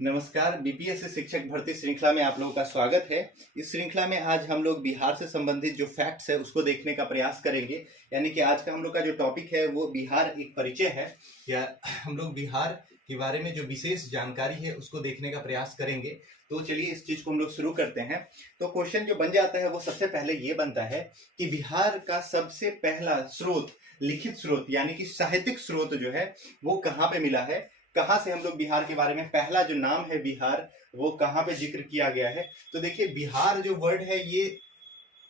नमस्कार। बीपीएससी शिक्षक भर्ती श्रृंखला में आप लोगों का स्वागत है। इस श्रृंखला में आज हम लोग बिहार से संबंधित जो फैक्ट्स है उसको देखने का प्रयास करेंगे। यानी कि आज का हम लोग का जो टॉपिक है वो बिहार एक परिचय है, या हम लोग बिहार के बारे में जो विशेष जानकारी है उसको देखने का प्रयास करेंगे। तो चलिए इस चीज को हम लोग शुरू करते हैं। तो क्वेश्चन जो बन जाता है वो सबसे पहले ये बनता है कि बिहार का सबसे पहला स्रोत, लिखित स्रोत यानी कि साहित्यिक स्रोत जो है वो कहाँ पे मिला है, कहाँ से हम लोग बिहार के बारे में पहला जो नाम है बिहार वो कहाँ पे जिक्र किया गया है। तो देखिए बिहार जो वर्ड है ये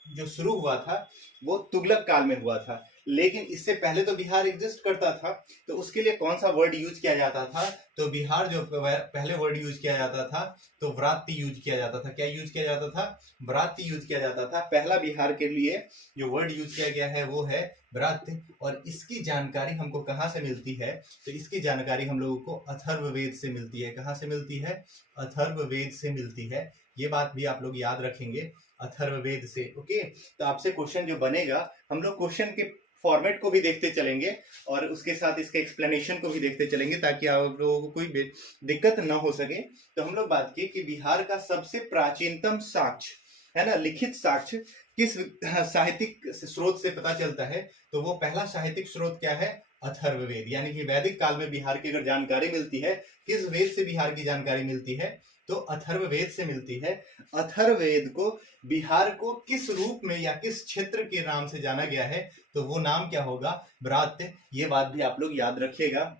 जो शुरू हुआ था वो तुगलक काल में हुआ था, लेकिन इससे पहले तो बिहार एग्जिस्ट करता था। तो उसके लिए कौन सा वर्ड यूज किया जाता था, तो बिहार जो पहले वर्ड यूज किया जाता था तो व्रात्य यूज किया जाता था। क्या यूज किया जाता था? व्रात्य यूज किया जाता था। पहला बिहार के लिए जो वर्ड यूज किया गया है वो है व्रात्य। और इसकी जानकारी हमको कहाँ से मिलती है, तो इसकी जानकारी हम लोगों को अथर्ववेद से मिलती है। कहाँ से मिलती है? अथर्ववेद से मिलती है। ये बात भी आप लोग याद रखेंगे, अथर्ववेद से। ओके, तो आपसे क्वेश्चन जो बनेगा, हम लोग क्वेश्चन के फॉर्मेट को भी देखते चलेंगे और उसके साथ इसके एक्सप्लेनेशन को भी देखते चलेंगे ताकि आप लोगों को कोई दिक्कत न हो सके। तो हम लोग बात की कि बिहार का सबसे प्राचीनतम साक्ष्य है ना, लिखित साक्ष्य किस साहित्यिक स्रोत से पता चलता है, तो वो पहला साहित्यिक स्रोत क्या है? अथर्ववेद। यानी कि वैदिक काल में बिहार की अगर जानकारी मिलती है, किस वेद से बिहार की जानकारी मिलती है, तो अथर्ववेद से मिलती है। अथर्ववेद को बिहार को किस रूप में या किस क्षेत्र के नाम से जाना गया है, तो वो नाम क्या होगा? व्रात्य। ये बात भी आप लोग याद रखिएगा।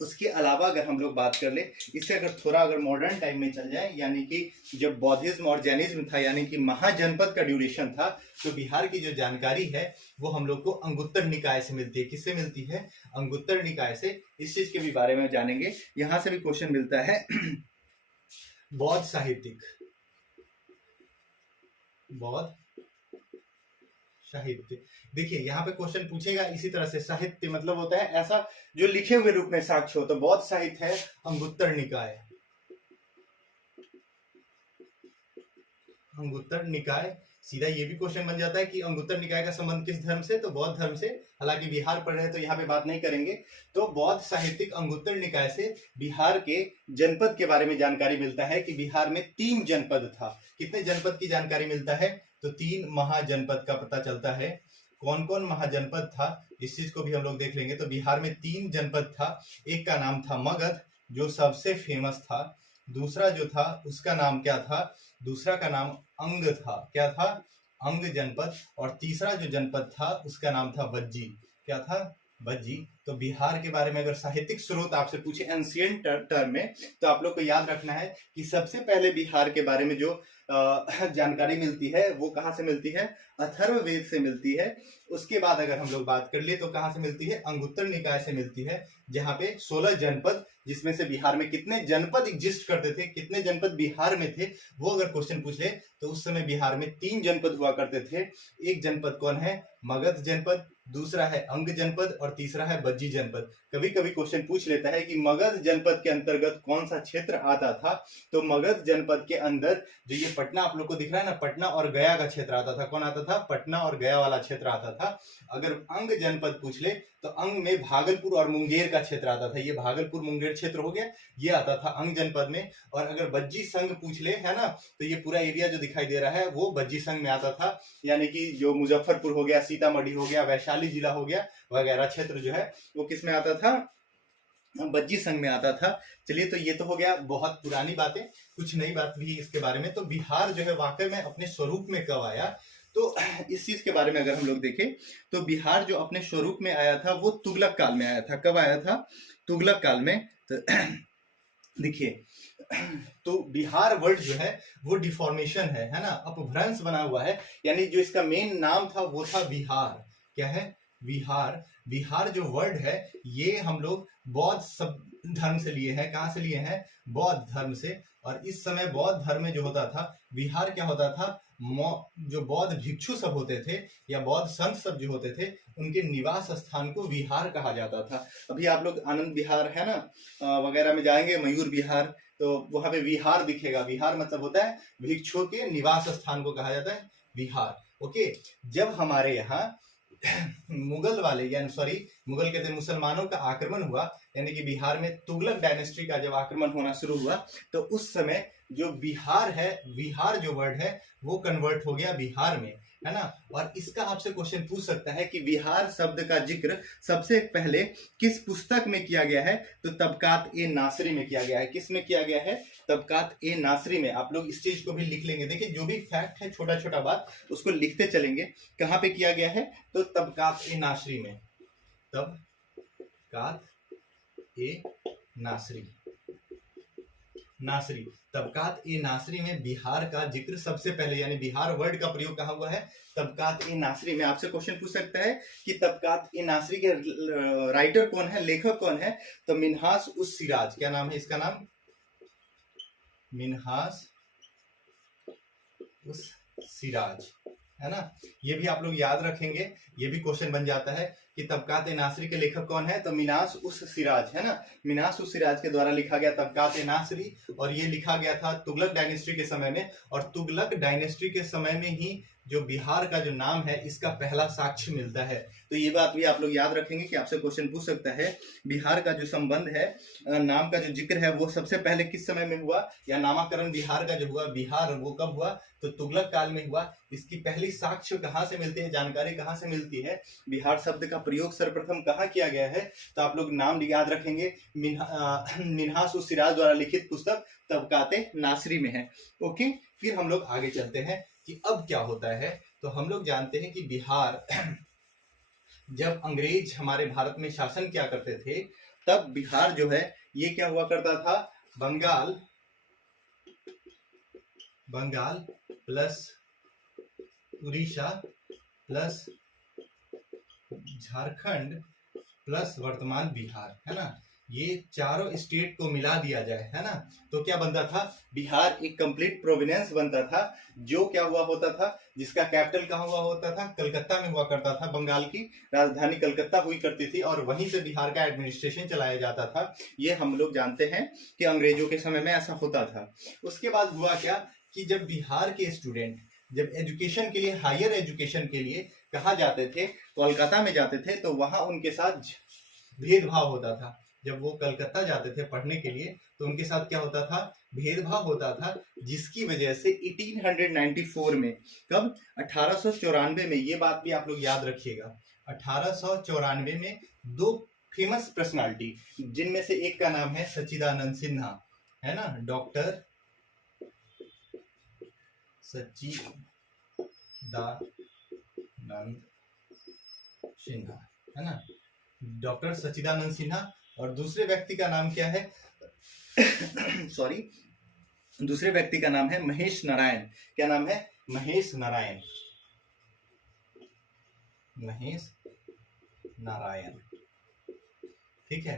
उसके अलावा अगर हम लोग बात कर ले, इससे अगर थोड़ा अगर मॉडर्न टाइम में चल जाए, यानी कि जब बौद्धिज्म और जैनिज्म था, यानी कि महाजनपद का ड्यूरेशन था, तो बिहार की जो जानकारी है वो हम लोग को अंगुत्तर निकाय से मिलती है। किससे मिलती है? अंगुत्तर निकाय से। इस चीज के भी बारे में जानेंगे। यहां से भी क्वेश्चन मिलता है बौद्ध साहित्यिक, बौद्ध साहित्य। देखिए यहाँ पे क्वेश्चन पूछेगा इसी तरह से, साहित्य मतलब होता है ऐसा जो लिखे हुए रूप में साक्ष्य हो। तो बौद्ध साहित्य है अंगुत्तर निकाय। अंगुत्तर निकाय, सीधा ये भी क्वेश्चन बन जाता है कि अंगुत्तर निकाय का संबंध किस धर्म से, तो बौद्ध धर्म से। हालांकि बिहार पढ़ रहे तो यहाँ पे बात नहीं करेंगे। तो बौद्ध साहित्यिक अंगुत्तर निकाय से बिहार के जनपद के बारे में जानकारी मिलता है कि बिहार में 3 जनपद था। कितने जनपद की जानकारी मिलता है? तो 3 महाजनपद का पता चलता है। कौन कौन महाजनपद था इस चीज को भी हम लोग देख लेंगे। तो बिहार में 3 जनपद था। एक का नाम था मगध जो सबसे फेमस था। दूसरा जो था उसका नाम क्या था? दूसरा का नाम अंग था। क्या था? अंग जनपद। और तीसरा जो जनपद था उसका नाम था बज्जी। क्या था? बज्जी। तो बिहार के बारे में अगर साहित्यिक स्रोत आपसे पूछे एंशिएंट टर्म में, तो आप लोग को याद रखना है कि सबसे पहले बिहार के बारे में जो जानकारी मिलती है वो कहाँ से मिलती है? अथर्ववेद से मिलती है। उसके बाद अगर हम लोग बात कर ले तो कहाँ से मिलती है? अंगुत्तर निकाय से मिलती है, जहाँ पे 16 जनपद, जिसमें से बिहार में कितने जनपद एग्जिस्ट करते थे, कितने जनपद बिहार में थे, वो अगर क्वेश्चन पूछ ले तो उस समय बिहार में 3 जनपद हुआ करते थे। एक जनपद कौन है? मगध जनपद, दूसरा है अंग जनपद और तीसरा है बज्जी जनपद। कभी कभी क्वेश्चन पूछ लेता है कि मगध जनपद के अंतर्गत कौन सा क्षेत्र आता था। तो मगध जनपद के अंदर जो ये पटना आप लोग को दिख रहा है ना, पटना और गया का क्षेत्र आता था। कौन आता था? पटना और गया वाला क्षेत्र आता था। अगर अंग जनपद पूछ ले तो अंग में भागलपुर और मुंगेर का क्षेत्र आता था। ये भागलपुर मुंगेर क्षेत्र हो गया, ये आता था अंग जनपद में। और अगर बज्जी संघ पूछ ले, है ना, तो ये पूरा एरिया जो दिखाई दे रहा है वो बज्जी संघ में आता था। यानी कि जो मुजफ्फरपुर हो गया, सीतामढ़ी हो गया, वैशाली जिला हो गया, वगैरह क्षेत्र जो है वो किस में आता था? बज्जी संघ में आता था। चलिए, तो ये तो हो गया बहुत पुरानी बातें, कुछ नई बात भी इसके बारे में। तो बिहार जो है वाकई में अपने स्वरूप में कब आया, तो इस चीज के बारे में अगर हम लोग देखें तो बिहार जो अपने स्वरूप में आया था वो तुगलक काल में आया था। कब आया था? तुगलक काल में। तो देखिए, तो बिहार वर्ड जो है वो डिफॉर्मेशन है ना, अपभ्रंश बना हुआ है। यानी जो इसका मेन नाम था वो था बिहार। क्या है? बिहार। बिहार जो वर्ड है ये हम लोग बौद्ध सब धर्म से लिए हैं। कहाँ से लिए हैं? बौद्ध धर्म से। और इस समय बौद्ध धर्म में जो होता था, बिहार क्या होता था, जो बौद्ध भिक्षु सब होते थे या बौद्ध संत सब जो होते थे उनके निवास स्थान को विहार कहा जाता था। अभी आप लोग आनंद विहार है ना वगैरह में जाएंगे, मयूर विहार, तो वहां पे विहार दिखेगा। विहार मतलब होता है भिक्षुओं के निवास स्थान को कहा जाता है विहार। ओके, जब हमारे यहाँ मुगल वाले यानी सॉरी मुगल कहते हैं मुसलमानों का आक्रमण हुआ, यानी कि बिहार में तुगलक डायनेस्टी का जब आक्रमण होना शुरू हुआ तो उस समय जो बिहार है, बिहार जो वर्ड है वो कन्वर्ट हो गया बिहार में, है ना। और इसका आपसे क्वेश्चन पूछ सकता है कि बिहार शब्द का जिक्र सबसे पहले किस पुस्तक में किया गया है, तो तबकात ए नासरी में किया गया है। किस में किया गया है? तबकात ए नासरी में। आप लोग इस चीज को भी लिख लेंगे, देखिए जो भी फैक्ट है छोटा छोटा बात उसको लिखते चलेंगे। कहाँ पे किया गया है? तो तबकात ए नासरी में, तबकात ए नासरी, नासरी, तबकात ए नासरी में बिहार का जिक्र सबसे पहले, यानी बिहार वर्ड का प्रयोग कहाँ हुआ है? तबकात ए नासरी में। आपसे क्वेश्चन पूछ सकता है कि तबकात ए नासरी के राइटर कौन है, लेखक कौन है? तो मिन्हास उस सिराज, क्या नाम है इसका नाम? मिन्हास उस सिराज, है ना। ये भी आप लोग याद रखेंगे, ये भी क्वेश्चन बन जाता है कि तबकात ए नासरी के लेखक कौन है? तो मिन्हास उस सिराज, है ना। मिन्हास उस सिराज के द्वारा लिखा गया तबकात ए नासरी, और ये लिखा गया था तुगलक डायनेस्टी के समय में। और तुगलक डायनेस्टी के समय में ही जो बिहार का जो नाम है इसका पहला साक्ष्य मिलता है। तो ये बात भी आप लोग याद रखेंगे कि आपसे क्वेश्चन पूछ सकता है बिहार का जो संबंध है, नाम का जो जिक्र है वो सबसे पहले किस समय में हुआ, या नामकरण बिहार का जो हुआ, बिहार वो कब हुआ? तो तुगलक काल में हुआ। इसकी पहली साक्ष्य कहाँ से मिलती है, जानकारी कहाँ से मिलती है? बिहार शब्द का प्रयोग सर्वप्रथम कहाँ किया गया है? तो आप लोग नाम याद रखेंगे, मिन्हास उस सिराज द्वारा लिखित पुस्तक तबकाते नासरी में है। ओके, फिर हम लोग आगे चलते हैं कि अब क्या होता है। तो हम लोग जानते हैं कि बिहार जब अंग्रेज हमारे भारत में शासन किया करते थे तब बिहार जो है ये क्या हुआ करता था? Bengal, Bengal plus Orissa plus Jharkhand plus वर्तमान बिहार, है ना। ये चारों स्टेट को मिला दिया जाए, है ना, तो क्या बनता था? बिहार एक कंप्लीट प्रोविनेंस बनता था, जो क्या हुआ होता था, जिसका कैपिटल कहाँ हुआ होता था? कलकत्ता में हुआ करता था। बंगाल की राजधानी कलकत्ता हुई करती थी और वहीं से बिहार का एडमिनिस्ट्रेशन चलाया जाता था। ये हम लोग जानते हैं कि अंग्रेजों के समय में ऐसा होता था। उसके बाद हुआ क्या कि जब बिहार के स्टूडेंट जब एजुकेशन के लिए, हायर एजुकेशन के लिए कहाँ जाते थे? कोलकाता में जाते थे, तो वहां उनके साथ भेदभाव होता था। जब वो कलकत्ता जाते थे पढ़ने के लिए तो उनके साथ क्या होता था? भेदभाव होता था, जिसकी वजह से 1894 में, कब? 1894 में, ये बात भी आप लोग याद रखिएगा, 1894 में दो फेमस पर्सनालिटी, जिनमें से एक का नाम है सच्चिदानंद सिन्हा, है ना, डॉक्टर सच्चिदानंद सिन्हा, है ना, डॉक्टर सच्चिदानंद सिन्हा। और दूसरे व्यक्ति का नाम क्या है? सॉरी, दूसरे व्यक्ति का नाम है महेश नारायण। क्या नाम है? महेश नारायण, महेश नारायण, ठीक है।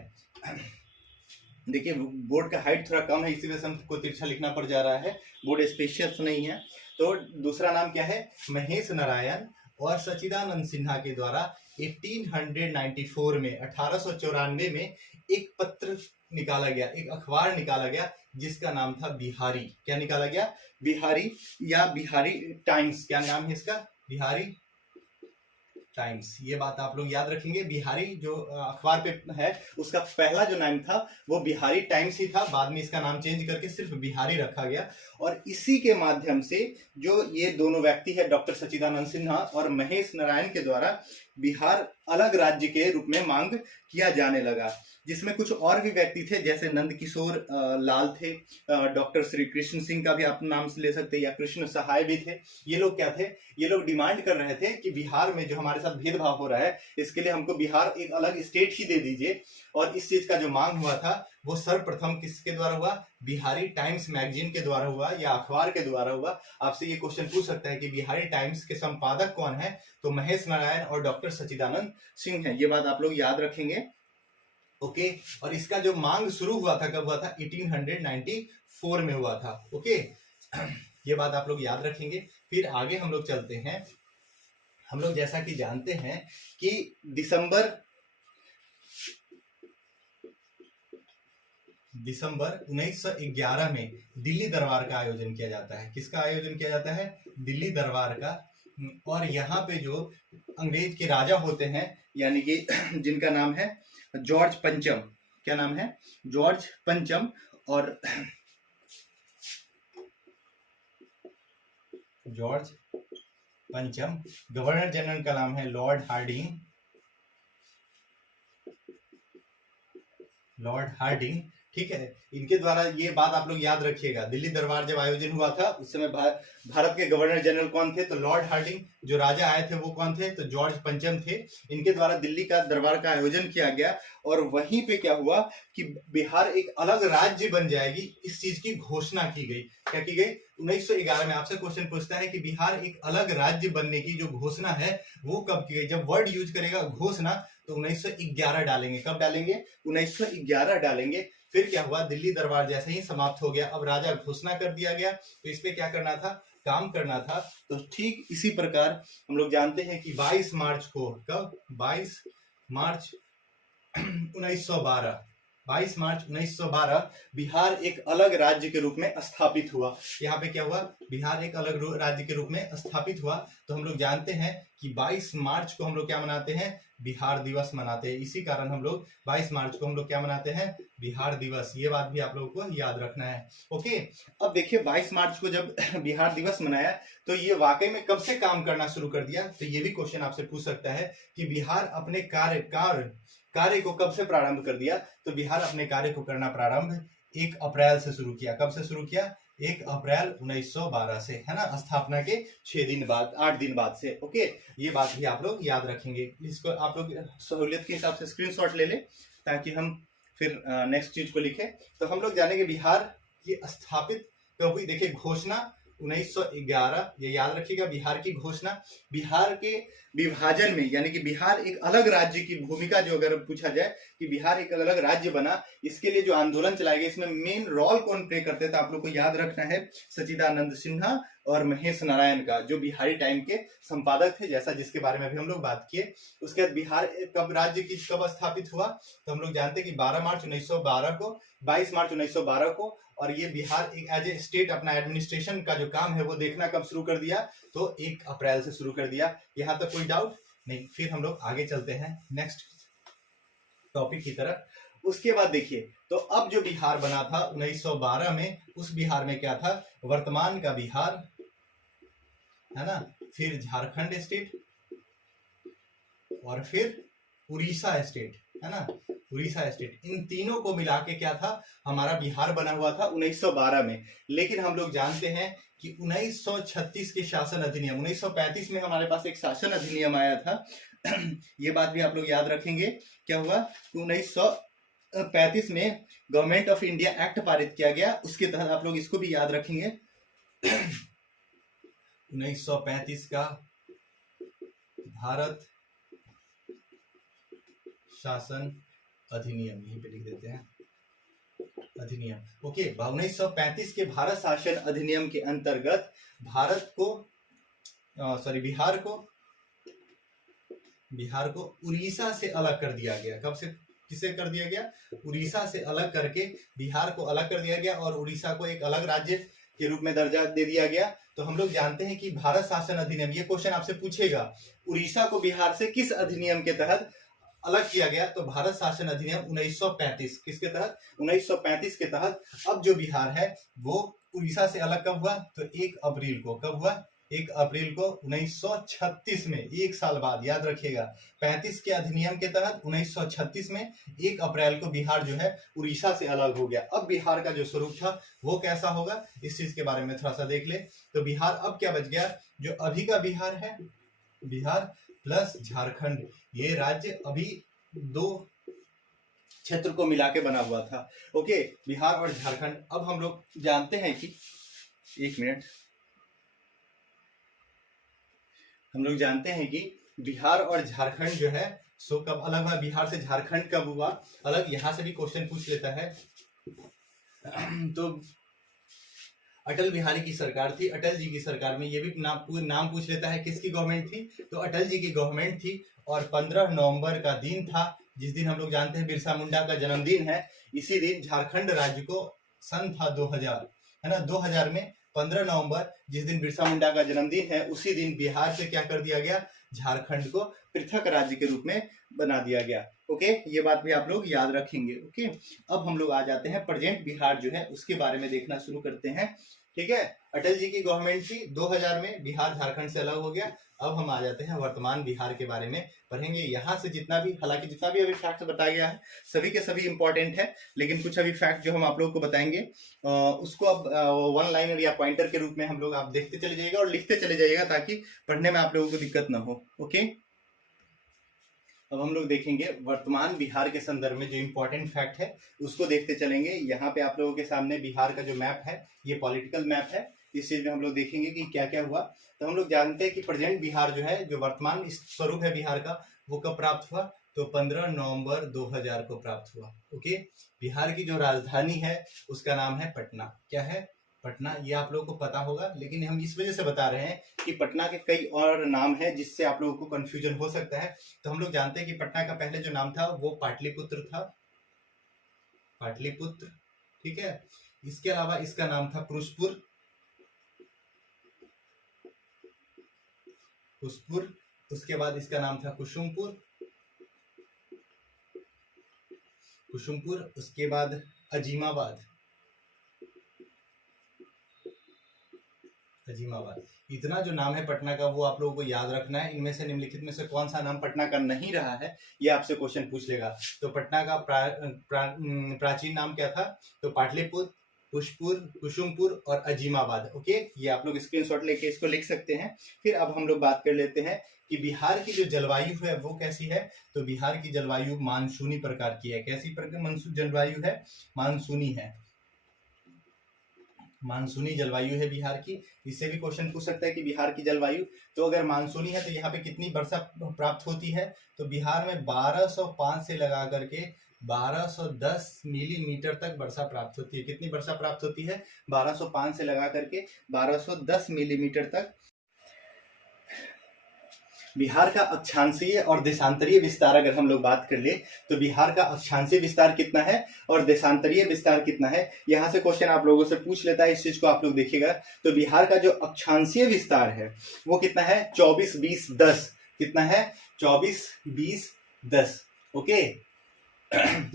देखिए बोर्ड का हाइट थोड़ा कम है, इसी वजह से हमको तिरछा लिखना पड़ जा रहा है, बोर्ड स्पेशियस नहीं है। तो दूसरा नाम क्या है? महेश नारायण। और सच्चिदानंद सिन्हा के द्वारा 1894 में, 1894 में एक पत्र निकाला गया, एक अखबार निकाला गया जिसका नाम था बिहारी। क्या निकाला गया? बिहारी या बिहारी टाइम्स। क्या नाम है इसका? बिहारी टाइम्स। ये बात आप लोग याद रखेंगे। बिहारी जो अखबार पे है उसका पहला जो नाम था वो बिहारी टाइम्स ही था, बाद में इसका नाम चेंज करके सिर्फ बिहारी रखा गया। और इसी के माध्यम से जो ये दोनों व्यक्ति है, डॉक्टर सच्चिदानंद सिन्हा और महेश नारायण के द्वारा बिहार अलग राज्य के रूप में मांग किया जाने लगा, जिसमें कुछ और भी व्यक्ति थे, जैसे नंद किशोर लाल थे, डॉक्टर श्री कृष्ण सिंह का भी आप नाम से ले सकते हैं, या कृष्ण सहाय भी थे। ये लोग क्या थे? ये लोग डिमांड कर रहे थे कि बिहार में जो हमारे साथ भेदभाव हो रहा है इसके लिए हमको बिहार एक अलग स्टेट ही दे दीजिए। और इस चीज का जो मांग हुआ था वो सर्वप्रथम किसके द्वारा हुआ? बिहारी टाइम्स मैगजीन के द्वारा हुआ, या अखबार के द्वारा हुआ। आपसे ये क्वेश्चन पूछ सकता है कि बिहारी टाइम्स के संपादक कौन है? तो महेश नारायण और डॉक्टर सच्चिदानंद सिंह है। ये बात आप लोग याद रखेंगे। ओके, और इसका जो मांग शुरू हुआ था कब हुआ था? 1894 में हुआ था। ओके, ये बात आप लोग याद रखेंगे। फिर आगे हम लोग चलते हैं। हम लोग जैसा कि जानते हैं कि दिसंबर 1911 में दिल्ली दरबार का आयोजन किया जाता है। किसका आयोजन किया जाता है? दिल्ली दरबार का और यहाँ पे जो अंग्रेज के राजा होते हैं, यानी कि जिनका नाम है जॉर्ज पंचम, क्या नाम है, जॉर्ज पंचम, और जॉर्ज पंचम, गवर्नर जनरल का नाम है लॉर्ड हार्डिंग, लॉर्ड हार्डिंग, ठीक है। इनके द्वारा ये बात आप लोग याद रखिएगा, दिल्ली दरबार जब आयोजन हुआ था उस समय भारत के गवर्नर जनरल कौन थे, तो लॉर्ड हार्डिंग। जो राजा आए थे वो कौन थे, तो जॉर्ज पंचम थे। इनके द्वारा दिल्ली का दरबार का आयोजन किया गया और वहीं पे क्या हुआ कि बिहार एक अलग राज्य बन जाएगी, इस चीज की घोषणा की गई। क्या की गई, 1911 में। आपसे क्वेश्चन पूछता है कि बिहार एक अलग राज्य बनने की जो घोषणा है वो कब की गई। जब वर्ड यूज करेगा घोषणा तो 1911 डालेंगे। कब डालेंगे, 1911 डालेंगे। फिर क्या हुआ, दिल्ली दरबार जैसे ही समाप्त हो गया, अब राजा घोषणा कर दिया गया, तो इस पे क्या करना था, काम करना था। तो ठीक इसी प्रकार हम लोग जानते हैं कि 22 मार्च को, कब, 22 मार्च 1912, 22 मार्च 1912 बिहार एक अलग राज्य के रूप में स्थापित हुआ। यहाँ पे क्या हुआ, बिहार एक अलग राज्य के रूप में स्थापित हुआ। तो हम लोग जानते हैं कि 22 मार्च को हम लोग क्या मनाते हैं, बिहार दिवस मनाते हैं। इसी कारण हम लोग 22 मार्च को हम लोग क्या मनाते हैं, बिहार दिवस। ये बात भी आप लोगों को याद रखना है। ओके, अब देखिए 22 मार्च को जब बिहार दिवस मनाया तो ये वाकई में कब से काम करना शुरू कर दिया, तो ये भी क्वेश्चन आपसे पूछ सकता है कि बिहार अपने कार्य को कब से प्रारंभ कर दिया। तो बिहार अपने कार्य को करना प्रारंभ 1 अप्रैल से शुरू किया। कब से शुरू किया, 1 अप्रैल 1912 से, है ना, स्थापना के 6 दिन बाद, 8 दिन बाद से। ओके, ये बात भी आप लोग याद रखेंगे। इसको आप लोग सहूलियत के हिसाब से स्क्रीनशॉट ले लें ताकि हम फिर नेक्स्ट चीज को लिखें। तो हम लोग जानेंगे बिहार की स्थापित कब हुई। देखिए घोषणा 1911, ये याद रखिएगा, बिहार की घोषणा। बिहार के विभाजन में, यानी कि बिहार एक अलग राज्य की भूमिका, जो अगर पूछा जाए कि बिहार एक अलग राज्य बना, इसके लिए जो आंदोलन चलाया गया, इसमें मेन रोल कौन प्ले करते थे, आप लोग को याद रखना है, सच्चिदानंद सिन्हा और महेश नारायण का, जो बिहारी टाइम के संपादक थे, जैसा जिसके बारे में भी हम लोग बात किए। उसके बाद बिहार कब राज्य की कब स्थापित हुआ, तो हम लोग जानते हैं कि 12 मार्च 1912 को, 22 मार्च 1912 को। और ये बिहार एक एज ए स्टेट अपना एडमिनिस्ट्रेशन का जो काम है वो देखना कब शुरू कर दिया, तो 1 अप्रैल से शुरू कर दिया। यहां तक कोई डाउट नहीं। फिर हम लोग आगे चलते हैं नेक्स्ट टॉपिक की तरफ। उसके बाद देखिए, तो अब जो बिहार बना था 1912 में, उस बिहार में क्या था, वर्तमान का बिहार, है ना, फिर झारखंड स्टेट और फिर उड़ीसा स्टेट, है ना, उड़ीसा स्टेट। इन तीनों को मिला के क्या था, हमारा बिहार बना हुआ था 1912 में। लेकिन हम लोग जानते हैं कि 1936 के शासन अधिनियम, 1935 में हमारे पास एक शासन अधिनियम आया था। ये बात भी आप लोग याद रखेंगे। क्या हुआ, 1935 में गवर्नमेंट ऑफ इंडिया एक्ट पारित किया गया, उसके तहत आप लोग इसको भी याद रखेंगे। 1935 का भारत शासन अधिनियम, यहीं पे लिख देते हैं, अधिनियम। ओके, 1935 के भारत शासन अधिनियम के अंतर्गत भारत को बिहार को उड़ीसा से अलग कर दिया गया। कब से किसे कर दिया गया, उड़ीसा से अलग करके बिहार को अलग कर दिया गया और उड़ीसा को एक अलग राज्य के रूप में दर्जा दे दिया गया। तो हम लोग जानते हैं कि भारत शासन अधिनियम, ये क्वेश्चन आपसे पूछेगा, उड़ीसा को बिहार से किस अधिनियम के तहत अलग किया गया, तो भारत शासन अधिनियम 1935, किसके तहत, 1935 के तहत। अब जो बिहार है वो उड़ीसा से अलग कब हुआ, तो 1 अप्रैल को। कब हुआ, 1 अप्रैल को 1936 में, 1 साल बाद, याद रखिएगा। 35 के अधिनियम के तहत 1936 में 1 अप्रैल को बिहार जो है उड़ीसा से अलग हो गया। अब बिहार का जो स्वरूप था वो कैसा होगा, इस चीज के बारे में थोड़ा सा देख ले। तो बिहार अब क्या बच गया, जो अभी का बिहार है, बिहार प्लस झारखंड, ये राज्य अभी 2 क्षेत्र को मिला के बना हुआ था। ओके, बिहार और झारखंड। अब हम लोग जानते हैं कि, 1 मिनट, हम लोग जानते हैं कि बिहार और झारखंड जो है सो कब अलग हुआ, बिहार से झारखंड कब हुआ अलग, यहां से भी क्वेश्चन पूछ लेता है। तो अटल बिहारी की सरकार थी, अटल जी की सरकार में, ये भी नाम पूछ लेता है किसकी गवर्नमेंट थी, तो अटल जी की गवर्नमेंट थी। और 15 नवंबर का दिन था, जिस दिन हम लोग जानते हैं बिरसा मुंडा का जन्मदिन है। इसी दिन झारखंड राज्य को सन था 2000, है ना, 2000 में 15 नवंबर जिस दिन बिरसा मुंडा का जन्मदिन है, उसी दिन बिहार से क्या कर दिया गया, झारखंड को पृथक राज्य के रूप में बना दिया गया। ओके, ये बात भी आप लोग याद रखेंगे। ओके, अब हम लोग आ जाते हैं प्रेजेंट बिहार जो है उसके बारे में देखना शुरू करते हैं। ठीक है, अटल जी की गवर्नमेंट थी, 2000 में बिहार झारखंड से अलग हो गया। अब हम आ जाते हैं वर्तमान बिहार के बारे में पढ़ेंगे। यहाँ से जितना भी, हालांकि जितना भी अभी फैक्ट बताया गया है सभी के सभी इंपॉर्टेंट है, लेकिन कुछ अभी फैक्ट जो हम आप लोगों को बताएंगे उसको अब वन लाइनर या पॉइंटर के रूप में हम लोग आप देखते चले जाइएगा और लिखते चले जाइएगा ताकि पढ़ने में आप लोगों को दिक्कत ना हो। ओके, अब हम लोग देखेंगे वर्तमान बिहार के संदर्भ में जो इम्पोर्टेंट फैक्ट है उसको देखते चलेंगे। यहाँ पे आप लोगों के सामने बिहार का जो मैप है ये पॉलिटिकल मैप है। इस चीज में हम लोग देखेंगे कि क्या क्या हुआ। तो हम लोग जानते हैं कि प्रेजेंट बिहार जो है, जो वर्तमान स्वरूप है बिहार का, वो कब प्राप्त हुआ, तो 15 नवंबर 2000 को प्राप्त हुआ। ओके, बिहार की जो राजधानी है उसका नाम है पटना। क्या है, पटना। ये आप लोगों को पता होगा, लेकिन हम इस वजह से बता रहे हैं कि पटना के कई और नाम है जिससे आप लोगों को कंफ्यूजन हो सकता है। तो हम लोग जानते हैं कि पटना का पहले जो नाम था वो पाटलिपुत्र था, पाटलिपुत्र। ठीक है, इसके अलावा इसका नाम था पुरुषपुर, पुष्पुर। उसके बाद इसका नाम था कुसुमपुर, कुसुमपुर। उसके बाद अजीमाबाद, अजीमाबाद। इतना जो नाम है पटना का वो आप लोगों को याद रखना है। इनमें से निम्नलिखित में से कौन सा नाम पटना का नहीं रहा है, ये आपसे क्वेश्चन पूछ लेगा। तो पटना का प्राचीन नाम क्या था, तो पाटलिपुत्र, पुष्पुर, कुसुमपुर और अजीमाबाद। ओके, ये आप लोग स्क्रीनशॉट लेके इसको लिख सकते हैं। फिर अब हम लोग बात कर लेते हैं कि बिहार की जो जलवायु है वो कैसी है। तो बिहार की जलवायु मानसूनी प्रकार की है। कैसी प्रकार जलवायु है, मानसूनी है, मानसूनी जलवायु है बिहार की। इससे भी क्वेश्चन पूछ सकता है कि बिहार की जलवायु, तो अगर मानसूनी है तो यहाँ पे कितनी वर्षा प्राप्त होती है, तो बिहार में 1205 से लगा करके 1210 मिलीमीटर तक वर्षा प्राप्त होती है। कितनी वर्षा प्राप्त होती है, 1205 से लगा करके 1210 मिलीमीटर तक। बिहार का अक्षांशीय और देशांतरीय विस्तार अगर हम लोग बात कर ले तो बिहार का अक्षांशीय विस्तार कितना है और देशांतरीय विस्तार कितना है, यहाँ से क्वेश्चन आप लोगों से पूछ लेता है। इस चीज को आप लोग देखिएगा। तो बिहार का जो अक्षांशीय विस्तार है वो कितना है, 24-20-10। कितना है, 24-20-10। ओके,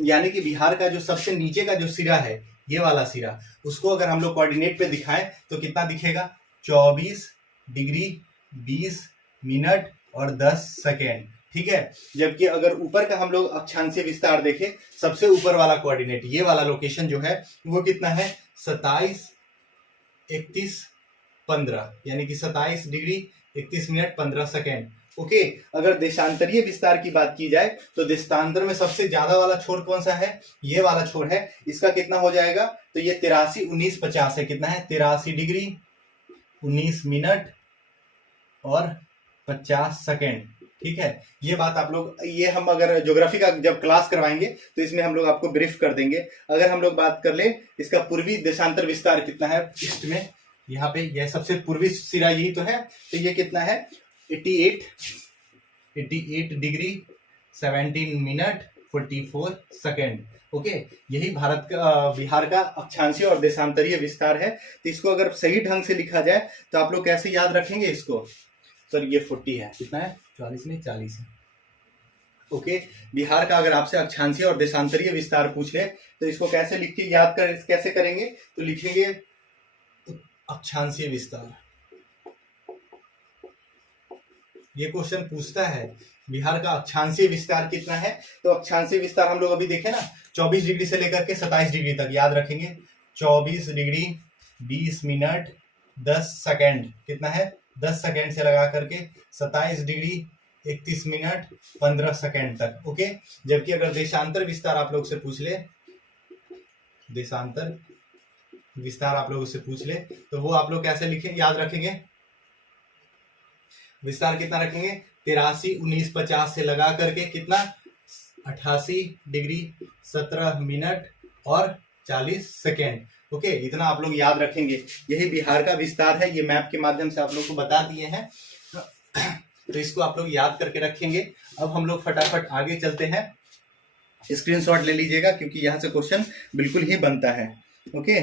यानी कि बिहार का जो सबसे नीचे का जो सिरा है, ये वाला सिरा, उसको अगर हम लोग कोऑर्डिनेट पे दिखाएं तो कितना दिखेगा, 24 डिग्री 20 मिनट और 10 सेकेंड। ठीक है, जबकि अगर ऊपर का हम लोग अक्षांशीय विस्तार देखें, सबसे ऊपर वाला कोऑर्डिनेट, ये वाला लोकेशन जो है वो कितना है, 27 31 15, यानी कि 27 डिग्री 31 मिनट 15 सेकेंड। ओके, अगर देशांतरीय विस्तार की बात की जाए तो देशांतर में सबसे ज्यादा वाला छोर कौन सा है, ये वाला छोर है। इसका कितना हो जाएगा, तो ये 83 19 50 है। कितना है, 83 डिग्री 19 मिनट और 50 सेकेंड। ठीक है, ये बात आप लोग, ये हम अगर ज्योग्राफी का जब क्लास करवाएंगे तो इसमें हम लोग आपको ब्रीफ कर देंगे। अगर हम लोग बात कर ले इसका पूर्वी देशांतर विस्तार कितना है, ईस्ट में यहाँ पे यह सबसे पूर्वी सिरा यही तो है, तो ये कितना है, 88 डिग्री 17 मिनट 44 सेकेंड। ओके, यही भारत का बिहार का अक्षांशीय और देशांतरीय विस्तार है। तो इसको अगर सही ढंग से लिखा जाए तो आप लोग कैसे याद रखेंगे इसको, सर ये 40 है, कितना है, 40 नहीं 40 है। ओके, बिहार का अगर आपसे अक्षांशीय और देशांतरीय विस्तार पूछ ले तो इसको कैसे लिख के याद कर, कैसे करेंगे, तो लिखेंगे अक्षांशीय विस्तार। ये क्वेश्चन पूछता है बिहार का अक्षांशीय विस्तार कितना है, तो अक्षांशीय विस्तार हम लोग अभी देखे ना, 24 डिग्री से लेकर के 27 डिग्री तक याद रखेंगे। 24 डिग्री 20 मिनट 10 सेकेंड, कितना है, 10 सेकेंड से लगा करके 27 डिग्री 31 मिनट 15 सेकेंड तक। ओके, जबकि अगर देशांतर विस्तार आप लोग से पूछ ले, देशांतर विस्तार आप लोगों से पूछ ले तो वो आप लोग कैसे लिखे, याद रखेंगे, विस्तार कितना रखेंगे, 83 19 50 से लगा करके कितना, 88 डिग्री 17 मिनट और 40 सेकेंड। ओके, इतना आप लोग याद रखेंगे। यही बिहार का विस्तार है, ये मैप के माध्यम से आप लोग को बता दिए हैं, तो इसको आप लोग याद करके रखेंगे। अब हम लोग फटाफट आगे चलते हैं, स्क्रीनशॉट ले लीजिएगा क्योंकि यहाँ से क्वेश्चन बिल्कुल ही बनता है। ओके,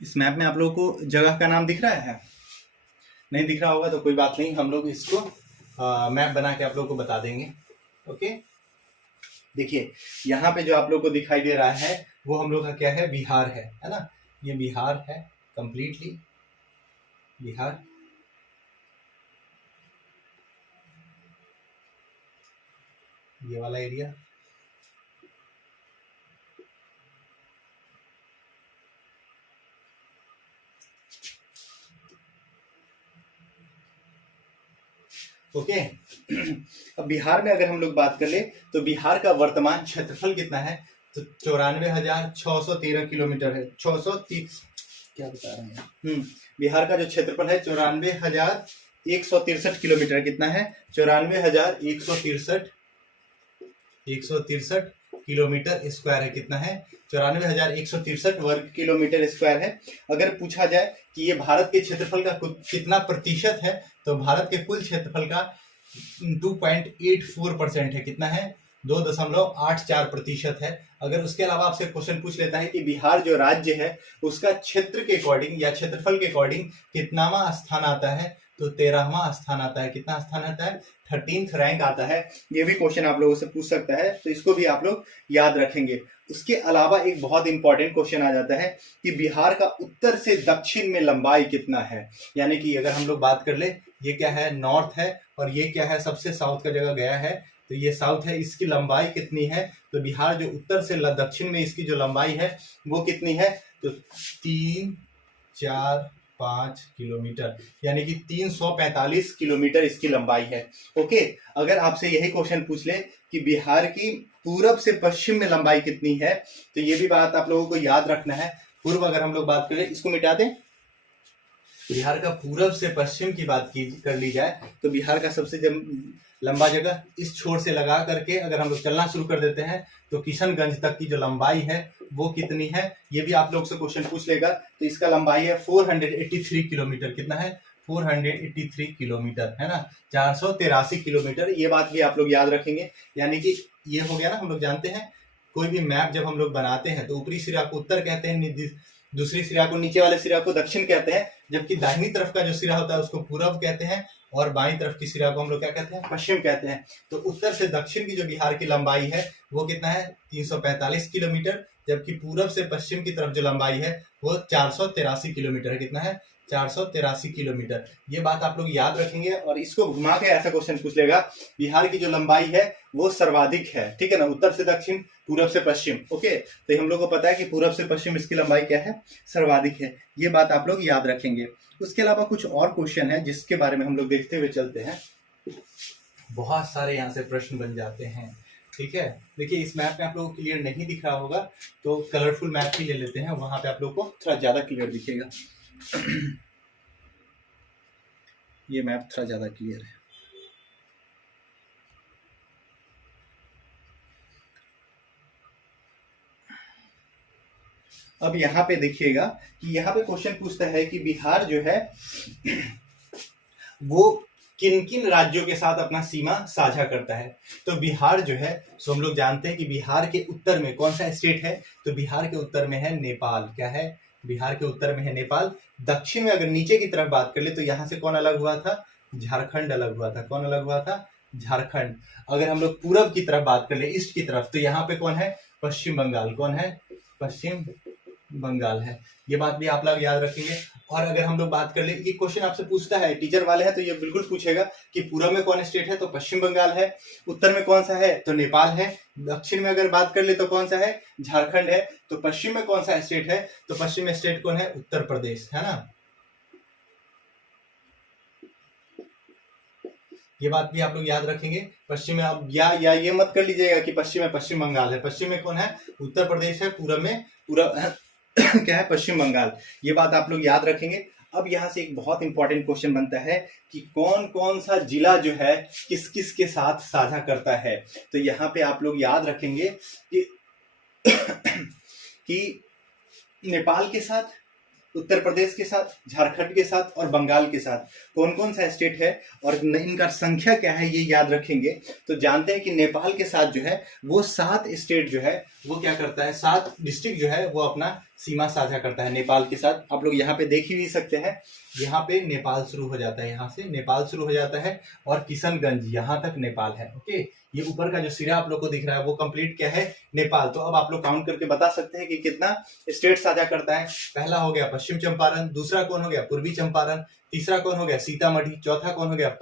इस मैप में आप लोगों को जगह का नाम दिख रहा है? नहीं दिख रहा होगा तो कोई बात नहीं, हम लोग इसको मैप बना के आप लोगों को बता देंगे। ओके, देखिए यहाँ पे जो आप लोग को दिखाई दे रहा है वो हम लोग का क्या है, बिहार है ना। ये बिहार है, कंप्लीटली बिहार। ये वाला एरिया, ओके। अब बिहार में अगर हम लोग बात कर ले तो बिहार का वर्तमान क्षेत्रफल कितना है, तो 94,613 किलोमीटर है। 630 क्या बता रहे हैं, बिहार का जो क्षेत्रफल है 94,163 किलोमीटर। कितना है, 94,163 किलोमीटर स्क्वायर है। कितना है, 94,163 वर्ग किलोमीटर स्क्वायर है। अगर पूछा जाए कि ये भारत के क्षेत्रफल का कितना प्रतिशत है, तो भारत के कुल क्षेत्रफल का 2.84% है। कितना है, 2.84% है। अगर उसके अलावा आपसे क्वेश्चन पूछ लेता है कि बिहार जो राज्य है उसका क्षेत्र के अकॉर्डिंग या क्षेत्रफल के अकॉर्डिंग कितनावां स्थान आता है, तो 13वां स्थान आता है। कितना स्थान आता है, 13th रैंक आता है। ये भी क्वेश्चन आप लोगों से पूछ सकता है, तो इसको भी आप लोग याद रखेंगे। उसके अलावा एक बहुत इंपॉर्टेंट क्वेश्चन आ जाता है कि बिहार का उत्तर से दक्षिण में लंबाई कितना है। यानी कि अगर हम लोग बात कर ले, ये क्या है, नॉर्थ है, और ये क्या है, सबसे साउथ का जगह गया है, तो ये साउथ है। इसकी लंबाई कितनी है, तो बिहार जो उत्तर से दक्षिण में इसकी जो लंबाई है वो कितनी है, तो 3, 4, 5 किलोमीटर, यानी कि 345 किलोमीटर इसकी लंबाई है। ओके, अगर आपसे यही क्वेश्चन पूछ ले कि बिहार की पूरब से पश्चिम में लंबाई कितनी है, तो ये भी बात आप लोगों को याद रखना है। पूर्व अगर हम लोग बात करें, इसको मिटा दें, बिहार का पूरब से पश्चिम की बात कर ली जाए तो बिहार का सबसे लंबा जगह इस छोर से लगा करके अगर हम लोग चलना शुरू कर देते हैं तो किशनगंज तक की जो लंबाई है वो कितनी है, ये भी आप लोग से क्वेश्चन पूछ लेगा। तो इसका लंबाई है 483 किलोमीटर। कितना है, 483 किलोमीटर, है ना, 483 किलोमीटर। ये बात भी आप लोग याद रखेंगे। यानी कि ये हो गया ना, हम लोग जानते हैं कोई भी मैप जब हम लोग बनाते हैं तो ऊपरी सिरा को उत्तर कहते हैं, दूसरी सिरा को, नीचे वाले सिरा को दक्षिण कहते हैं, जबकि दाहिनी तरफ का जो सिरा होता है उसको पूरब कहते हैं, और बाईं तरफ की सिरा को हम लोग क्या कहते हैं, पश्चिम कहते हैं। तो उत्तर से दक्षिण की जो बिहार की लंबाई है वो कितना है, 345 किलोमीटर, जबकि पूरब से पश्चिम की तरफ जो लंबाई है वो 483 किलोमीटर है। कितना है, 483 किलोमीटर। ये बात आप लोग याद रखेंगे। और इसको घुमा के ऐसा क्वेश्चन पूछ लेगा, बिहार की जो लंबाई है वो सर्वाधिक है, ठीक है ना, उत्तर से दक्षिण, पूरब से पश्चिम। ओके, तो हम लोग को पता है कि पूरब से पश्चिम इसकी लंबाई क्या है, सर्वाधिक है। ये बात आप लोग याद रखेंगे। उसके अलावा कुछ और क्वेश्चन है जिसके बारे में हम लोग देखते हुए चलते हैं। बहुत सारे यहाँ से प्रश्न बन जाते हैं, ठीक है। देखिए इस मैप में आप लोगों को क्लियर नहीं दिख रहा होगा तो कलरफुल मैप ही ले लेते हैं, वहां पे आप लोग को थोड़ा ज्यादा क्लियर दिखेगा। ये मैप थोड़ा ज्यादा क्लियर है। अब यहाँ पे देखिएगा कि यहाँ पे क्वेश्चन पूछता है कि बिहार जो है वो किन किन राज्यों के साथ अपना सीमा साझा करता है। तो बिहार जो है, सो हम लोग जानते हैं कि बिहार के उत्तर में कौन सा स्टेट है, तो बिहार के उत्तर में है नेपाल। क्या है, बिहार के उत्तर में है नेपाल। दक्षिण में अगर नीचे की तरफ बात कर ले तो यहाँ से कौन अलग हुआ था, झारखंड अलग हुआ था। कौन अलग हुआ था, झारखंड। अगर हम लोग पूरब की तरफ बात कर ले, ईस्ट की तरफ, तो यहाँ पे कौन है, पश्चिम बंगाल। कौन है, पश्चिम बंगाल है। ये बात भी आप लोग याद रखेंगे। और अगर हम लोग बात कर ले, ये क्वेश्चन आपसे पूछता है, टीचर वाले हैं तो ये बिल्कुल पूछेगा कि पूरब में कौन स्टेट है, तो पश्चिम बंगाल है। उत्तर में कौन सा है, तो नेपाल है। दक्षिण में अगर बात कर ले तो कौन सा है, झारखंड है। तो पश्चिम में कौन सा स्टेट है, तो पश्चिम में स्टेट कौन है, उत्तर प्रदेश, है ना। ये बात भी आप लोग याद रखेंगे। पश्चिम में अब या ये मत कर लीजिएगा कि पश्चिम में पश्चिम बंगाल है। पश्चिम में कौन है, उत्तर प्रदेश है। पूरब में क्या है, पश्चिम बंगाल। ये बात आप लोग याद रखेंगे। अब यहाँ से एक बहुत इंपॉर्टेंट क्वेश्चन बनता है कि कौन कौन सा जिला जो है किस किस के साथ साझा करता है। तो यहाँ पे आप लोग याद रखेंगे कि नेपाल के साथ, उत्तर प्रदेश के साथ, झारखंड के साथ और बंगाल के साथ कौन कौन सा स्टेट है और इनका संख्या क्या है, ये याद रखेंगे। तो जानते हैं कि नेपाल के साथ जो है वो 7 स्टेट जो है वो क्या करता है, 7 डिस्ट्रिक्ट जो है वो अपना सीमा साझा करता है नेपाल के साथ। आप लोग यहाँ पे देख ही भी सकते हैं, यहाँ पे नेपाल शुरू हो जाता है, यहाँ से नेपाल शुरू हो जाता है और किशनगंज यहाँ तक नेपाल है। ओके, ये ऊपर का जो सिरा आप लोग को दिख रहा है वो कंप्लीट क्या है, नेपाल। तो अब आप लोग काउंट करके बता सकते हैं कि कितना स्टेट साझा करता है। पहला हो गया पश्चिम चंपारण, दूसरा कौन हो गया पूर्वी चंपारण, तीसरा कौन हो गया सीतामढ़ी, चौथा कौन हो गया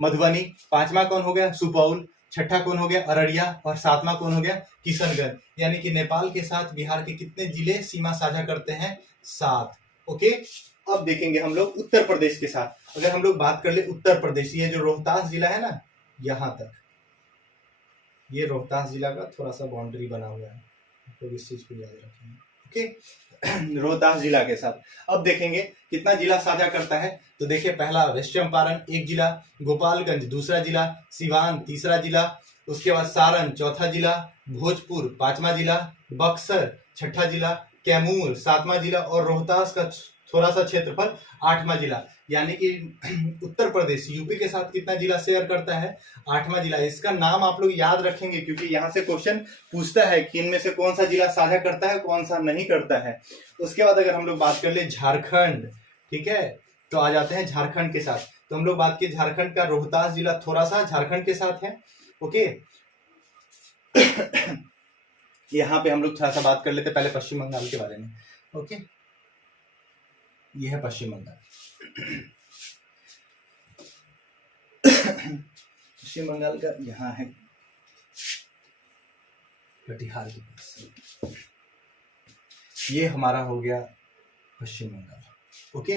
मधुबनी, पांचवा कौन हो गया सुपौल, छठा कौन हो गया अररिया और सातवां कौन हो गया किशनगंज। यानी कि नेपाल के साथ बिहार के कितने जिले सीमा साझा करते हैं, 7। ओके, अब देखेंगे हम लोग उत्तर प्रदेश के साथ। अगर हम लोग बात कर ले उत्तर प्रदेश, ये जो रोहतास जिला है ना, यहाँ तक, ये रोहतास जिला का थोड़ा सा बाउंड्री बना हुआ है, तो इस चीज को याद रखेंगे। ओके, रोहतास जिला के साथ अब देखेंगे कितना जिला साझा करता है। तो देखिए, पहला वेस्ट चंपारण 1 जिला, गोपालगंज दूसरा जिला, सिवान तीसरा जिला, उसके बाद सारण चौथा जिला, भोजपुर 5वां जिला, बक्सर 6ठा जिला, कैमूर 7वां जिला और रोहतास का थोड़ा सा क्षेत्रफल 8वां जिला। यानी कि उत्तर प्रदेश यूपी के साथ कितना जिला शेयर करता है, 8वां जिला। इसका नाम आप लोग याद रखेंगे क्योंकि यहाँ से क्वेश्चन पूछता है कि इनमें से कौन सा जिला साझा करता है, कौन सा नहीं करता है। उसके बाद अगर हम लोग बात कर ले झारखंड, ठीक है, तो आ जाते हैं झारखंड के साथ। तो हम लोग बात किए झारखंड का, रोहतास जिला थोड़ा सा झारखंड के साथ है। ओके, यहाँ पे हम लोग थोड़ा सा बात कर लेते पहले पश्चिम बंगाल के बारे में। ओके, ये है पश्चिम बंगाल। पश्चिम बंगाल का यहाँ है कटिहार के पास, ये हमारा हो गया पश्चिम बंगाल। ओके,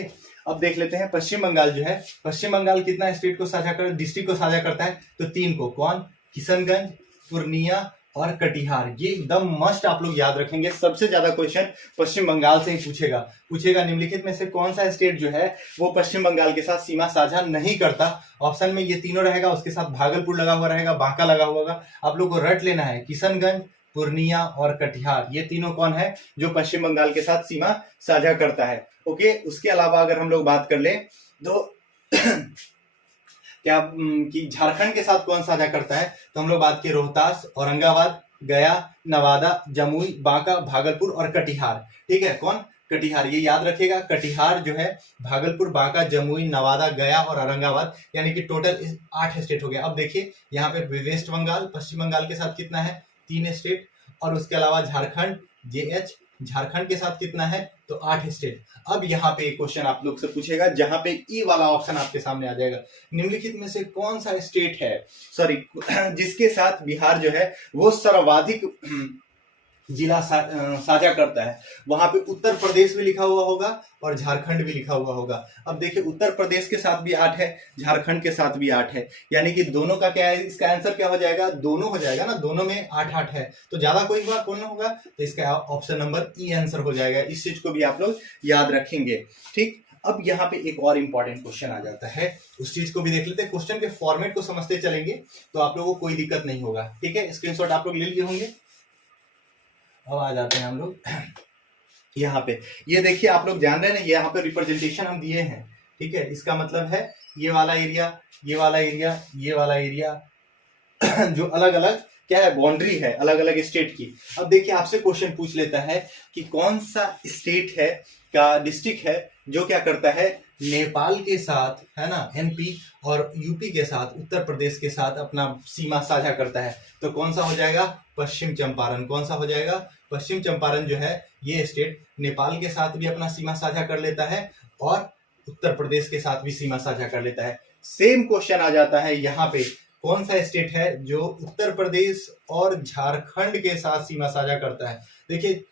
अब देख लेते हैं पश्चिम बंगाल जो है, पश्चिम बंगाल कितना स्टेट को साझा कर, डिस्ट्रिक्ट को साझा करता है, तो 3 को, कौन, किशनगंज, पूर्णिया और कटिहार। ये एकदम मस्ट आप लोग याद रखेंगे। सबसे ज्यादा क्वेश्चन पश्चिम बंगाल से ही पूछेगा। निम्नलिखित में से कौन सा स्टेट जो है वो पश्चिम बंगाल के साथ सीमा साझा नहीं करता। ऑप्शन में ये तीनों रहेगा, उसके साथ भागलपुर लगा हुआ रहेगा, बांका लगा हुआ होगा। आप लोग को रट लेना है, किशनगंज, पूर्णिया और कटिहार, ये तीनों कौन है जो पश्चिम बंगाल के साथ सीमा साझा करता है। ओके, उसके अलावा अगर हम लोग बात कर ले तो क्या कि झारखंड के साथ कौन साझा करता है, तो हम लोग बात किए रोहतास, औरंगाबाद, गया, नवादा, जमुई, बांका, भागलपुर और कटिहार। ठीक है, कौन, कटिहार। ये याद रखिएगा, कटिहार जो है भागलपुर, बांका, जमुई, नवादा, गया और औरंगाबाद, यानी कि टोटल 8 स्टेट हो गया। अब देखिए यहाँ पे वेस्ट बंगाल पश्चिम बंगाल के साथ कितना है, 3 स्टेट, और उसके अलावा झारखंड JH झारखंड के साथ कितना है, तो 8 स्टेट। अब यहाँ पे एक क्वेश्चन आप लोग से पूछेगा जहां पे ई वाला ऑप्शन आपके सामने आ जाएगा, निम्नलिखित में से कौन सा स्टेट है, सॉरी जिसके साथ बिहार जो है वो सर्वाधिक जिला साझा करता है। वहां पे उत्तर प्रदेश भी लिखा हुआ होगा और झारखंड भी लिखा हुआ होगा। अब देखिए, उत्तर प्रदेश के साथ भी 8 है, झारखंड के साथ भी 8 है, यानी कि दोनों का क्या है, इसका आंसर क्या हो जाएगा, दोनों हो जाएगा ना, दोनों में 8-8 है, तो ज्यादा कोई हुआ कौन होगा, तो इसका ऑप्शन नंबर ई आंसर हो जाएगा। इस चीज को भी आप लोग याद रखेंगे। ठीक, अब यहाँ पे एक और इंपॉर्टेंट क्वेश्चन आ जाता है, उस चीज को भी देख लेते हैं। क्वेश्चन के फॉर्मेट को समझते चलेंगे तो आप लोगों को कोई दिक्कत नहीं होगा। ठीक है, स्क्रीनशॉट आप लोग ले लिए होंगे। अब आ जाते हैं हम लोग यहाँ पे, ये देखिए आप लोग जान रहे हैं ना, यहाँ पे रिप्रेजेंटेशन हम दिए हैं। ठीक है, इसका मतलब है ये वाला एरिया, ये वाला एरिया, ये वाला एरिया जो अलग अलग क्या है, बाउंड्री है अलग अलग स्टेट की। अब देखिए, आपसे क्वेश्चन पूछ लेता है कि कौन सा स्टेट है का डिस्ट्रिक्ट है जो क्या करता है, नेपाल के साथ, है ना, NP और यूपी के साथ, उत्तर प्रदेश के साथ अपना सीमा साझा करता है। तो कौन सा हो जाएगा, पश्चिम चंपारण। कौन सा हो जाएगा, पश्चिम चंपारण जो है ये स्टेट नेपाल के साथ भी अपना सीमा साझा कर लेता है और उत्तर प्रदेश के साथ भी सीमा साझा कर लेता है। सेम क्वेश्चन आ जाता है यहाँ पे, कौन सा स्टेट है जो उत्तर प्रदेश और झारखंड के साथ सीमा साझा करता है। देखिए,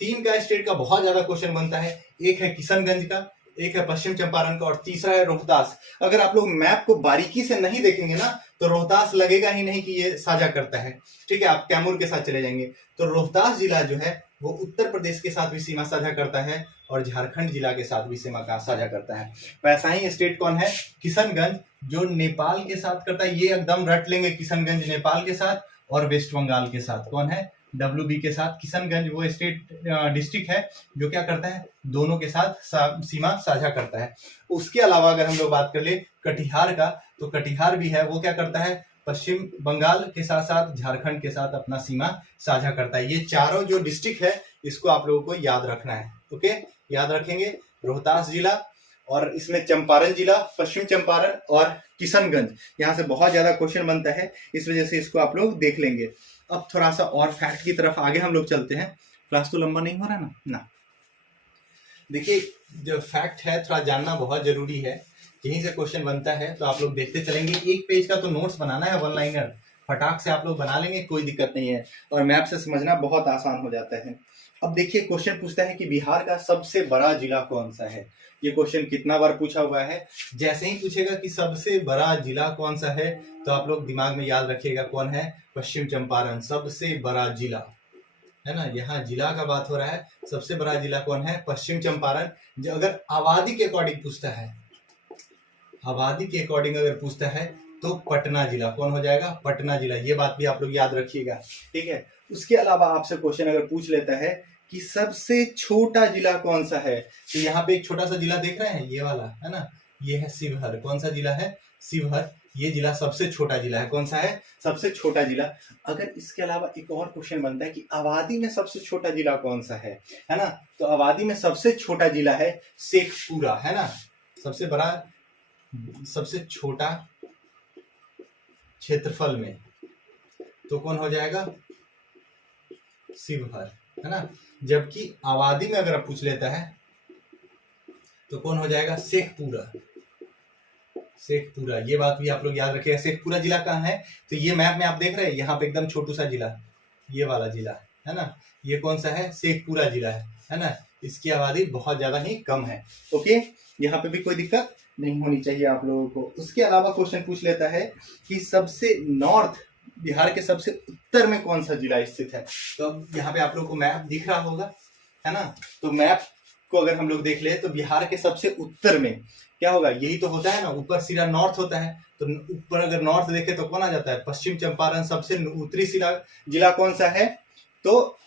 3 का स्टेट का बहुत ज्यादा क्वेश्चन बनता है, एक है किशनगंज का, एक है पश्चिम चंपारण का और तीसरा है रोहतास। अगर आप लोग मैप को बारीकी से नहीं देखेंगे ना तो रोहतास लगेगा ही नहीं कि ये साझा करता है। ठीक है, आप कैमूर के साथ चले जाएंगे तो रोहतास जिला जो है वो उत्तर प्रदेश के साथ भी सीमा साझा करता है और झारखंड जिला के साथ भी सीमा का साझा करता है। वैसा ही स्टेट कौन है, किशनगंज, जो नेपाल के साथ करता है। ये एकदम रट लेंगे, किशनगंज नेपाल के साथ और वेस्ट बंगाल के साथ कौन है, WB के साथ। किशनगंज वो स्टेट डिस्ट्रिक्ट है जो क्या करता है, दोनों के साथ सीमा साझा करता है। उसके अलावा अगर हम लोग बात कर ले कटिहार का, तो कटिहार भी है, वो क्या करता है, पश्चिम बंगाल के साथ साथ झारखंड के साथ अपना सीमा साझा करता है। ये चारों जो डिस्ट्रिक्ट है इसको आप लोगों को याद रखना है। ओके, याद रखेंगे। रोहतास जिला और इसमें चंपारण जिला, पश्चिम चंपारण और किशनगंज, यहाँ से बहुत ज्यादा क्वेश्चन बनता है, इस वजह से इसको आप लोग देख लेंगे। अब थोड़ा सा और फैक्ट की तरफ आगे हम लोग चलते हैं। क्लास तो लंबा नहीं हो रहा ना। देखिए, जो फैक्ट है थोड़ा जानना बहुत जरूरी है, यहीं से क्वेश्चन बनता है, तो आप लोग देखते चलेंगे। एक पेज का तो नोट्स बनाना है, वन लाइनर फटाक से आप लोग बना लेंगे, कोई दिक्कत नहीं है, और मैप से समझना बहुत आसान हो जाता है। अब देखिए, क्वेश्चन पूछता है कि बिहार का सबसे बड़ा जिला कौन सा है। ये क्वेश्चन कितना बार पूछा हुआ है। जैसे ही पूछेगा कि सबसे बड़ा जिला कौन सा है, तो आप लोग दिमाग में याद रखिएगा कौन है, पश्चिम चंपारण सबसे बड़ा जिला है ना। यहाँ जिला का बात हो रहा है, सबसे बड़ा जिला कौन है, पश्चिम चंपारण। जो अगर आबादी के अकॉर्डिंग पूछता है, आबादी के अकॉर्डिंग अगर पूछता है तो पटना जिला कौन हो जाएगा, पटना जिला। ये बात भी आप लोग याद रखिएगा, ठीक है। उसके अलावा आपसे क्वेश्चन अगर पूछ लेता है कि सबसे छोटा जिला कौन सा है, तो यहाँ पे एक छोटा सा जिला देख रहे हैं, ये वाला है ना, ये है शिवहर। कौन सा जिला है, शिवहर। ये जिला सबसे छोटा जिला है। कौन सा है, सबसे छोटा जिला। अगर इसके अलावा एक और क्वेश्चन बनता है कि आबादी में सबसे छोटा जिला कौन सा है ना, तो आबादी में सबसे छोटा जिला है शेखपुरा, है ना। सबसे बड़ा, सबसे छोटा क्षेत्रफल में तो कौन हो जाएगा, शिवहर, है ना। जबकि आबादी में अगर आप पूछ लेता है तो कौन हो जाएगा, शेखपुरा, शेखपुरा। ये बात भी आप लोग याद रखिएगा। शेखपुरा जिला कहाँ है, तो ये मैप में आप देख रहे हैं, यहाँ पे एकदम छोटू सा जिला, ये वाला जिला है ना, ये कौन सा है, शेखपुरा जिला है ना। इसकी आबादी बहुत ज्यादा ही कम है। ओके, यहाँ पे भी कोई दिक्कत नहीं होनी चाहिए आप लोगों को। उसके अलावा क्वेश्चन पूछ लेता है कि सबसे नॉर्थ, बिहार के सबसे उत्तर में कौन सा जिला स्थित है। तो अब यहाँ पे आप लोगों को मैप दिख रहा होगा, है ना। तो मैप को अगर हम लोग देख ले तो बिहार के सबसे उत्तर में क्या होगा, यही तो होता है ना, ऊपर सीधा नॉर्थ होता है, तो ऊपर अगर नॉर्थ देखे तो कौन आ जाता है, पश्चिम चंपारण। सबसे उत्तरी जिला कौन सा है, तो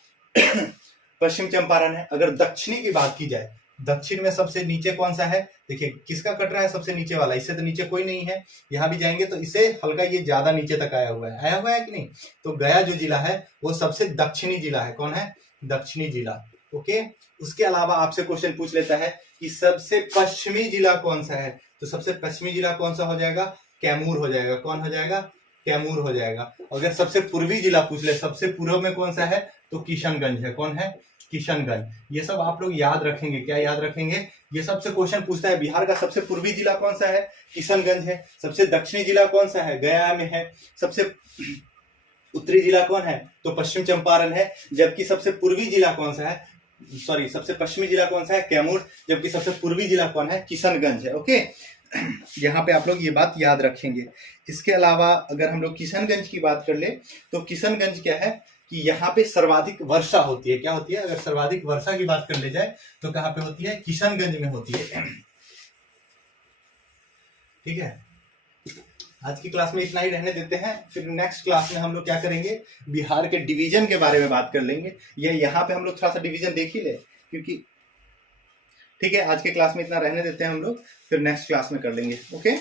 पश्चिम चंपारण है। अगर दक्षिणी की बात की जाए, दक्षिण में सबसे नीचे कौन सा है, देखिए किसका कट रहा है, सबसे नीचे वाला, इससे तो नीचे कोई नहीं है। यहाँ भी जाएंगे तो इससे हल्का ये ज्यादा नीचे तक आया हुआ है कि नहीं। तो गया जो जिला है वो सबसे दक्षिणी जिला है। कौन है, दक्षिणी जिला। ओके, उसके अलावा आपसे क्वेश्चन पूछ लेता है कि सबसे पश्चिमी जिला कौन सा है, तो सबसे पश्चिमी जिला कौन सा हो जाएगा, कैमूर हो जाएगा। कौन हो जाएगा, कैमूर हो जाएगा। अगर सबसे पूर्वी जिला पूछ ले, सबसे पूर्व में कौन सा है, तो किशनगंज है। कौन है, किशनगंज। ये सब आप लोग याद रखेंगे। क्या याद रखेंगे, ये सबसे क्वेश्चन पूछता है। बिहार का सबसे पूर्वी जिला कौन सा है, किशनगंज है। सबसे दक्षिणी जिला कौन सा है, गया में है। सबसे उत्तरी जिला कौन है, तो पश्चिम चंपारण है। जबकि सबसे पूर्वी जिला कौन सा है, सॉरी, सबसे पश्चिमी जिला कौन सा है, कैमूर। जबकि सबसे पूर्वी जिला कौन है, किशनगंज है। ओके, यहाँ पे आप लोग ये बात याद रखेंगे। इसके अलावा अगर हम लोग किशनगंज की बात कर ले, तो किशनगंज क्या है कि यहाँ पे सर्वाधिक वर्षा होती है। क्या होती है, अगर सर्वाधिक वर्षा की बात कर ले जाए तो कहाँ पे होती है, किशनगंज में होती है। ठीक है, आज की क्लास में इतना ही रहने देते हैं। फिर नेक्स्ट क्लास में हम लोग क्या करेंगे, बिहार के डिवीजन के बारे में बात कर लेंगे। ये यहाँ पे हम लोग थोड़ा सा डिवीजन देख ही ले, क्योंकि ठीक है, आज के क्लास में इतना रहने देते हैं हम लोग, फिर नेक्स्ट क्लास में कर लेंगे। ओके।